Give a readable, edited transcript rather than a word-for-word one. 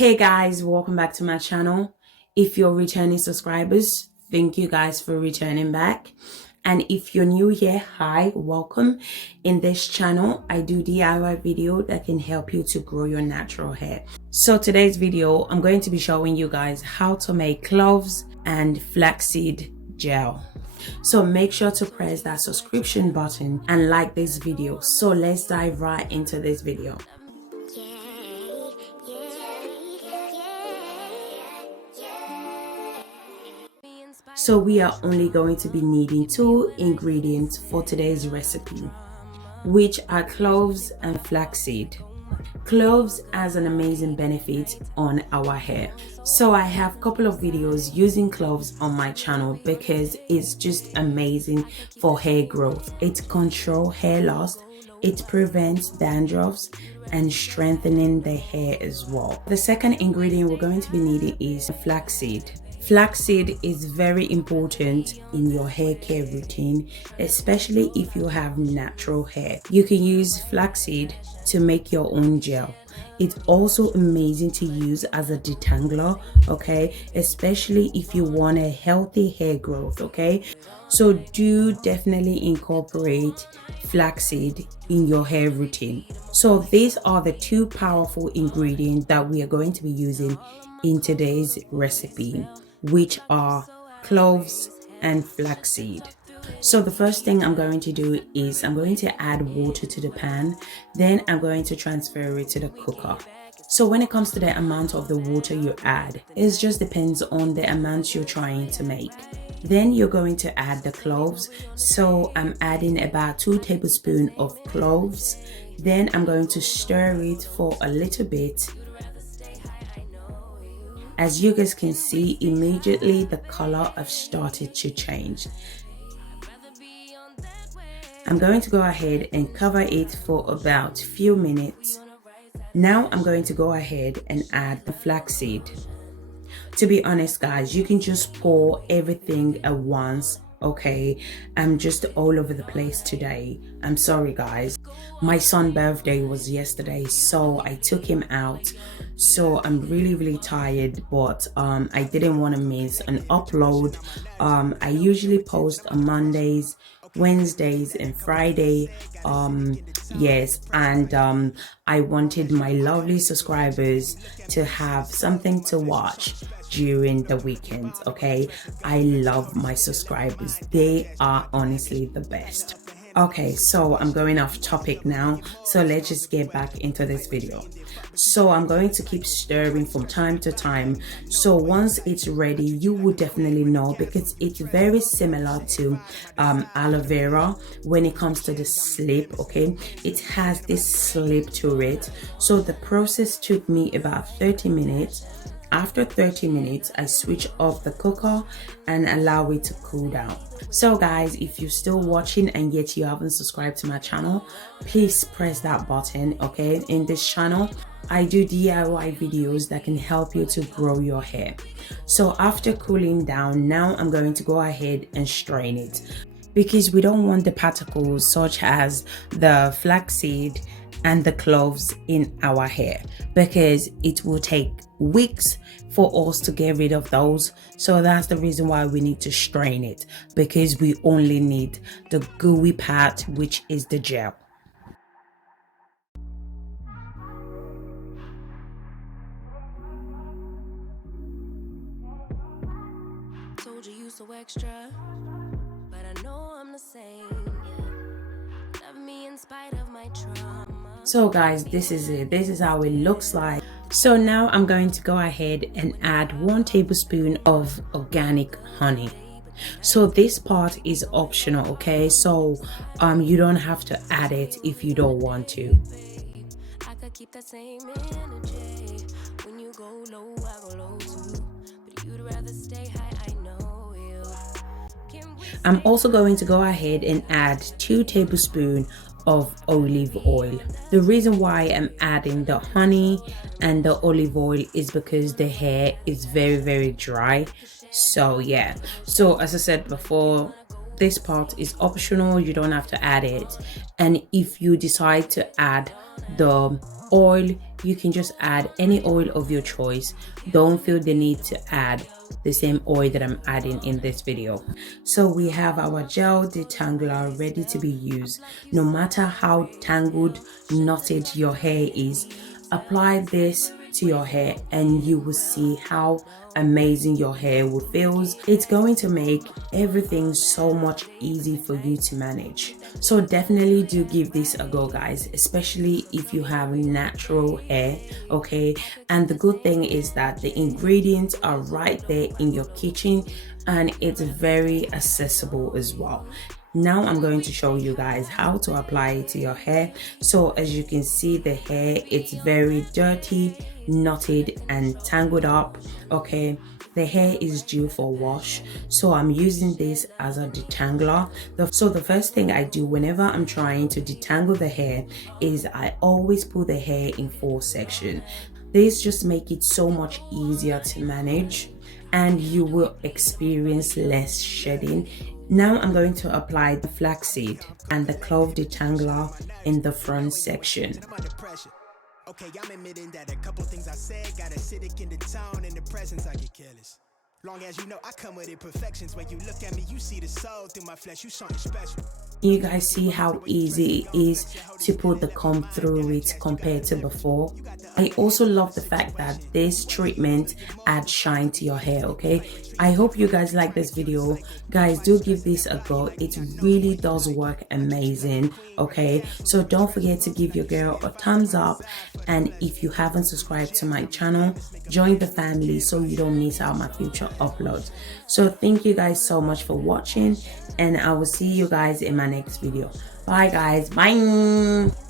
Hey guys, welcome back to my channel. If you're returning subscribers, thank you guys for returning back. And if you're new here, hi, welcome. In this channel, I do DIY video that can help you to grow your natural hair. So today's video, I'm going to be showing you guys how to make cloves and flaxseed gel. So make sure to press that subscription button and like this video. So let's dive right into this video. So we are only going to be needing 2 ingredients for today's recipe, which are cloves and flaxseed. Cloves has an amazing benefit on our hair. So I have a couple of videos using cloves on my channel because it's just amazing for hair growth. It controls hair loss, it prevents dandruffs, and strengthening the hair as well. The second ingredient we're going to be needing is flaxseed. Flaxseed is very important in your hair care routine, especially if you have natural hair. You can use flaxseed to make your own gel. It's also amazing to use as a detangler, okay, especially if you want a healthy hair growth, okay. So do definitely incorporate flaxseed in your hair routine. So these are the 2 powerful ingredients that we are going to be using in today's recipe, which are cloves and flaxseed. So the first thing I'm going to do is I'm going to add water to the pan, then I'm going to transfer it to the cooker. So when it comes to the amount of the water you add, it just depends on the amount you're trying to make. Then you're going to add the cloves. So I'm adding about 2 tablespoons of cloves. Then I'm going to stir it for a little bit. As you guys can see, immediately the color has started to change. I'm going to go ahead and cover it for about a few minutes. Now I'm going to go ahead and add the flaxseed. To be honest guys, you can just pour everything at once. Okay, I'm just all over the place today. I'm sorry guys. My son's birthday was yesterday, so I took him out. So I'm really tired, but I didn't want to miss an upload. I usually post on Mondays, Wednesdays and Friday. Yes, and I wanted my lovely subscribers to have something to watch during the weekends. Okay, I love my subscribers, they are honestly the best. Okay, so I'm going off topic now, so let's just get back into this video. So I'm going to keep stirring from time to time. So once it's ready, you will definitely know, because it's very similar to aloe vera when it comes to the slip. Okay, it has this slip to it. So the process took me about 30 minutes. After 30 minutes, I switch off the cooker and allow it to cool down. So guys, if you're still watching and yet you haven't subscribed to my channel, please press that button. Okay, in this channel I do DIY videos that can help you to grow your hair. So after cooling down, now I'm going to go ahead and strain it, because we don't want the particles such as the flaxseed and the cloves in our hair, because it will take weeks for us to get rid of those. So that's the reason why we need to strain it, because we only need the gooey part, which is the gel. Told you you so extra, but I know I'm the same. Love me in spite of my trauma. So guys, this is it. This is how it looks like. So now I'm going to go ahead and add 1 tablespoon of organic honey. So this part is optional, okay? So you don't have to add it if you don't want to. I could keep that same energy. When you go low, I go low too. But you'd rather stay high, I know you. I'm also going to go ahead and add 2 tablespoons of olive oil. The reason why I'm adding the honey and the olive oil is because the hair is very dry. So yeah, so as I said before, this part is optional, you don't have to add it. And if you decide to add the Oil, you can just add any oil of your choice. Don't feel the need to add the same oil that I'm adding in this video. So we have our gel detangler ready to be used. No matter how tangled, knotted your hair is, apply this to your hair and you will see how amazing your hair will feel. It's going to make everything so much easy for you to manage. So definitely do give this a go, guys, especially if you have natural hair, okay? And the good thing is that the ingredients are right there in your kitchen and it's very accessible as well. Now I'm going to show you guys how to apply it to your hair. So as you can see, the hair, it's very dirty, knotted and tangled up, okay? The hair is due for wash, so I'm using this as a detangler. So the first thing I do whenever I'm trying to detangle the hair is I always put the hair in 4 sections. This just make it so much easier to manage and you will experience less shedding. Now I'm going to apply the flaxseed and the clove detangler in the front section. Okay, I'm admitting that a couple things I said got acidic in the tone, in the presence I get careless. Long as you know I come with imperfections. When you look at me, you see the soul through my flesh. You something special. You guys see how easy it is to put the comb through it compared to before. I also love the fact that this treatment adds shine to your hair, okay? I hope you guys like this video. Guys, do give this a go. It really does work amazing, okay? So don't forget to give your girl a thumbs up, and if you haven't subscribed to my channel, join the family so you don't miss out my future uploads. So thank you guys so much for watching, and I will see you guys in my next video. Bye guys, bye.